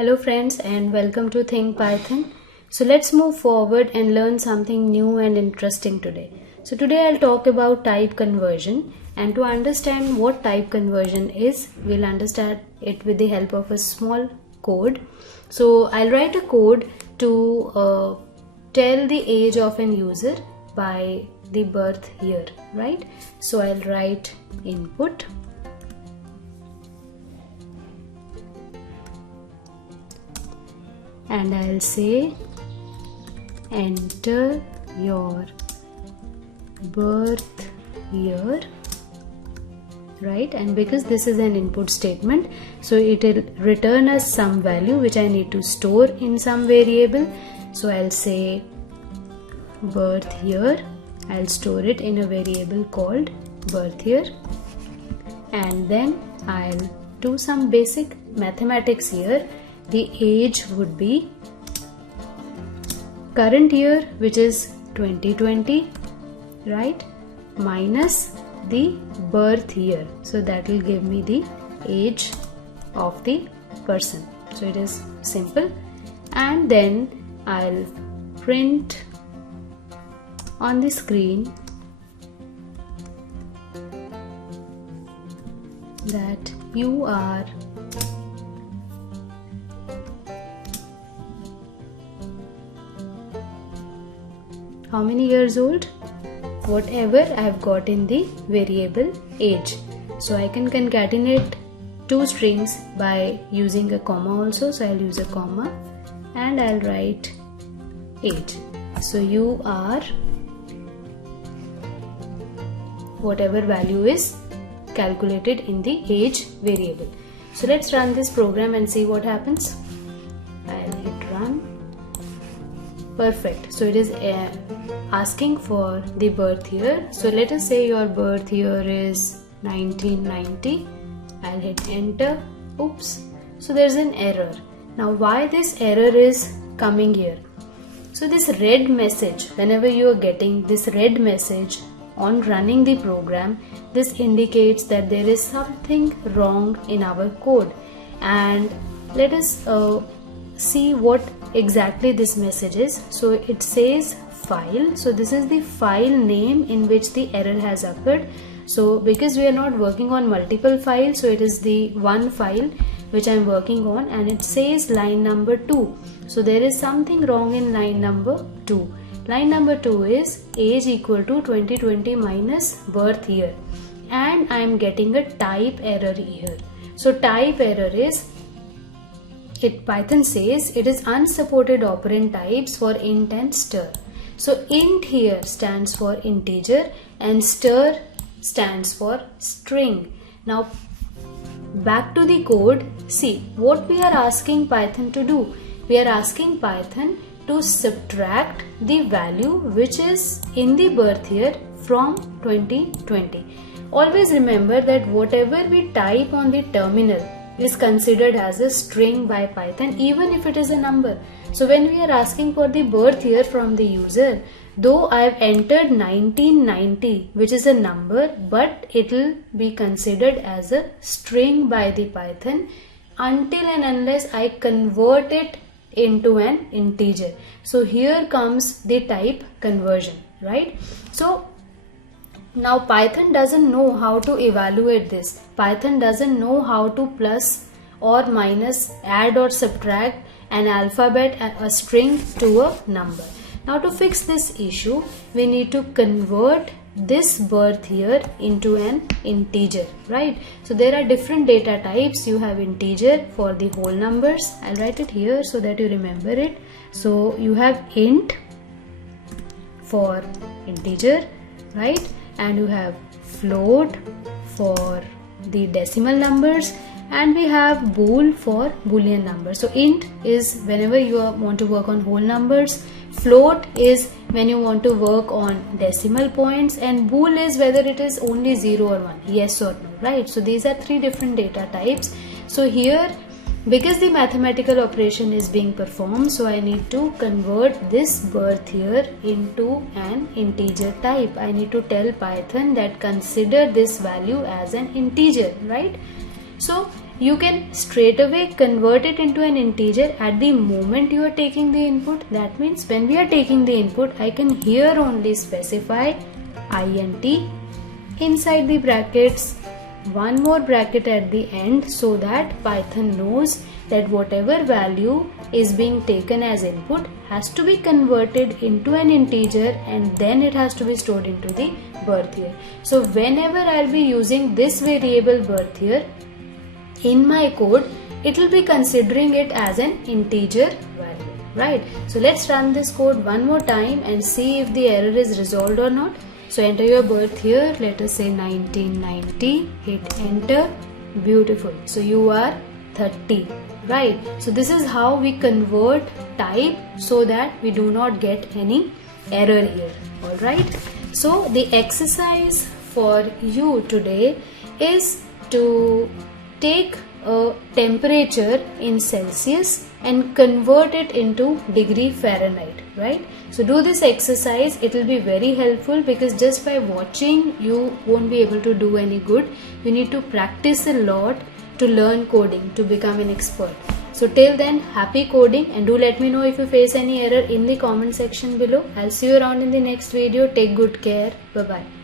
Hello friends and welcome to Think Python. So let's move forward and learn something new and interesting today. So today I'll talk about type conversion, and to understand what type conversion is, we'll understand it with the help of a small code. So I'll write a code to tell the age of an user by the birth year, right? So I'll write input and I'll say enter your birth year, right? And because this is an input statement, so it will return us some value which I need to store in some variable. So I'll say birth year, I'll store it in a variable called birth year, and then I'll do some basic mathematics here. The age would be current year, which is 2020, right, minus the birth year. So that will give me the age of the person. So it is simple. And then I'll print on the screen that you are how many years old? Whatever I've got in the variable age. So I can concatenate two strings by using a comma also. So I'll use a comma and I'll write age. So you are whatever value is calculated in the age variable. So let's run this program and see what happens. I'll hit run. Perfect. So it is asking for the birth year. So let us say your birth year is 1990. I'll hit enter. Oops. So there's an error. Now why this error is coming here? So this red message, whenever you are getting this red message on running the program, this indicates that there is something wrong in our code. And let us see what exactly this message is. So it says file. So this is the file name in which the error has occurred. So because we are not working on multiple files, so it is the one file which I am working on, and it says line number 2. So there is something wrong in line number 2. Line number 2 is age equal to 2020 minus birth year, and I am getting a type error here. So type error is, Python says it is unsupported operand types for int and stir. So int here stands for integer and stir stands for string. Now back to the code. See what we are asking Python to do. We are asking Python to subtract the value which is in the birth year from 2020. Always remember that whatever we type on the terminal is considered as a string by Python, even if it is a number. So when we are asking for the birth year from the user, though I have entered 1990, which is a number, but it will be considered as a string by the Python until and unless I convert it into an integer. So here comes the type conversion, right? So now Python doesn't know how to evaluate this. Python doesn't know how to plus or minus, add or subtract an alphabet, a string to a number. Now to fix this issue, we need to convert this birth year into an integer, right? So there are different data types. You have integer for the whole numbers. I'll write it here so that you remember it. So you have int for integer, right? And you have float for the decimal numbers, and we have bool for boolean numbers. So int is whenever you want to work on whole numbers, float is when you want to work on decimal points, and bool is whether it is only 0 or 1, yes or no, right? So these are three different data types. So here, because the mathematical operation is being performed, so I need to convert this birth year into an integer type. I need to tell Python that consider this value as an integer, right? So you can straight away convert it into an integer at the moment you are taking the input. That means when we are taking the input, I can here only specify int inside the brackets, one more bracket at the end, so that Python knows that whatever value is being taken as input has to be converted into an integer and then it has to be stored into the birth year. So whenever I'll be using this variable birth year in my code, it will be considering it as an integer value, right? So let's run this code one more time and see if the error is resolved or not. So enter your birth year, let us say 1990, hit enter, beautiful. So you are 30, right? So this is how we convert type so that we do not get any error here, alright? So the exercise for you today is to take a temperature in Celsius and convert it into degree Fahrenheit, right? So do this exercise, it will be very helpful because just by watching you won't be able to do any good. You need to practice a lot to learn coding, to become an expert. So till then, happy coding, and do let me know if you face any error in the comment section below. I'll see you around in the next video. Take good care. Bye bye.